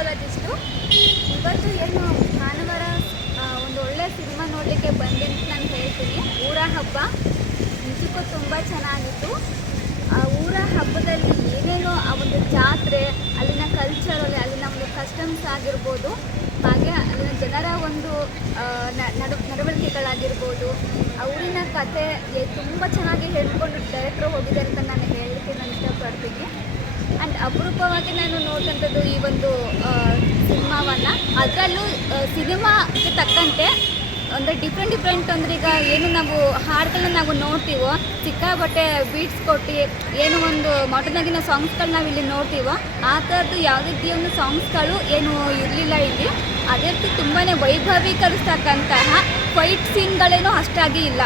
Psychologist. ಇವತ್ತು ಏನು ಭಾನುವಾರ ಒಂದು ಒಳ್ಳೆ ಸಿನಿಮಾ ನೋಡಲಿಕ್ಕೆ ಬಂದೆ ಅಂತ ನಾನು ಹೇಳ್ತೀನಿ. ಊರ ಹಬ್ಬ ನಿಜಕ್ಕೂ ತುಂಬ ಚೆನ್ನಾಗಿತ್ತು. ಆ ಊರ ಹಬ್ಬದಲ್ಲಿ ಏನೇನೋ ಆ ಒಂದು ಜಾತ್ರೆ, ಅಲ್ಲಿನ ಕಲ್ಚರಲ್ಲಿ, ಅಲ್ಲಿನ ಒಂದು ಕಸ್ಟಮ್ಸ್ ಆಗಿರ್ಬೋದು, ಹಾಗೆ ಅಲ್ಲಿನ ಜನರ ಒಂದು ನಡವಳಿಕೆಗಳಾಗಿರ್ಬೋದು, ಆ ಊರಿನ ಕತೆ ತುಂಬ ಚೆನ್ನಾಗಿ ಹೇಳ್ಕೊಂಡು ಡೈರೆಕ್ಟ್ರು ಹೋಗಿದ್ದಾರೆ ಅಂತ ನಾನು ಹೇಳಲಿಕ್ಕೆ ನಾನು ಇಷ್ಟಪಡ್ತೀನಿ. ಆ್ಯಂಡ್ ಅಪರೂಪವಾಗಿ ನಾನು ನೋಡಿದಂಥದ್ದು ಈ ಒಂದು ಸಿನಿಮಾವನ್ನು. ಅದರಲ್ಲೂ ಸಿನಿಮಾಗೆ ತಕ್ಕಂತೆ ಅಂದರೆ ಡಿಫ್ರೆಂಟ್ ಅಂದರೆ ಈಗ ಏನು ನಾವು ಹಾಡುಗಳನ್ನ ನಾವು ನೋಡ್ತೀವೋ, ಸಿಕ್ಕಾಬಟ್ಟೆ ಬೀಟ್ಸ್ ಕೊಟ್ಟು ಏನು ಒಂದು ಮಾಡರ್ನಾಗಿನ ಸಾಂಗ್ಸ್ಗಳು ನಾವು ಇಲ್ಲಿ ನೋಡ್ತೀವೋ, ಆ ಥರದ್ದು ಯಾವುದೇ ಒಂದು ಸಾಂಗ್ಸ್ಗಳು ಏನು ಇರಲಿಲ್ಲ ಇಲ್ಲಿ. ಅದೇ ರೀತಿ ತುಂಬಾ ವೈಭವೀಕರಿಸ್ತಕ್ಕಂತಹ ಫೈಟ್ ಸೀನ್ಗಳೇನೂ ಅಷ್ಟಾಗಿ ಇಲ್ಲ.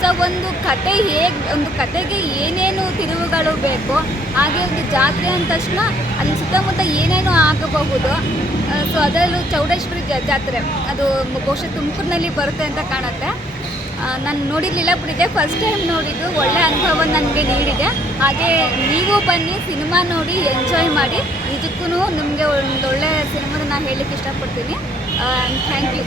ಸೊ ಒಂದು ಕತೆಗೆ ಏನೇನು ತಿರುವುಗಳು ಬೇಕೋ, ಹಾಗೆ ಒಂದು ಜಾತ್ರೆ ಅಂದ ತಕ್ಷಣ ಅಲ್ಲಿ ಸುತ್ತಮುತ್ತ ಏನೇನು ಆಗಬಹುದು. ಸೊ ಅದರಲ್ಲೂ ಚೌಡೇಶ್ವರಿ ಜಾತ್ರೆ ಅದು ಬಹುಶಃ ತುಮಕೂರಿನಲ್ಲಿ ಬರುತ್ತೆ ಅಂತ ಕಾಣುತ್ತೆ. ನಾನು ನೋಡಿರಲಿಲ್ಲ, ಬಿಟ್ಟಿದೆ, ಫಸ್ಟ್ ಟೈಮ್ ನೋಡಿದ್ದು. ಒಳ್ಳೆ ಅನುಭವ ನನಗೆ ನೀಡಿದೆ. ಹಾಗೆ ನೀವು ಬನ್ನಿ, ಸಿನಿಮಾ ನೋಡಿ ಎಂಜಾಯ್ ಮಾಡಿ. ನಿಜಕ್ಕೂ ನಿಮಗೆ ಒಂದೊಳ್ಳೆ ಸಿನಿಮಾನ ನಾನು ಹೇಳಲಿಕ್ಕೆ ಇಷ್ಟಪಡ್ತೀನಿ. Thank you.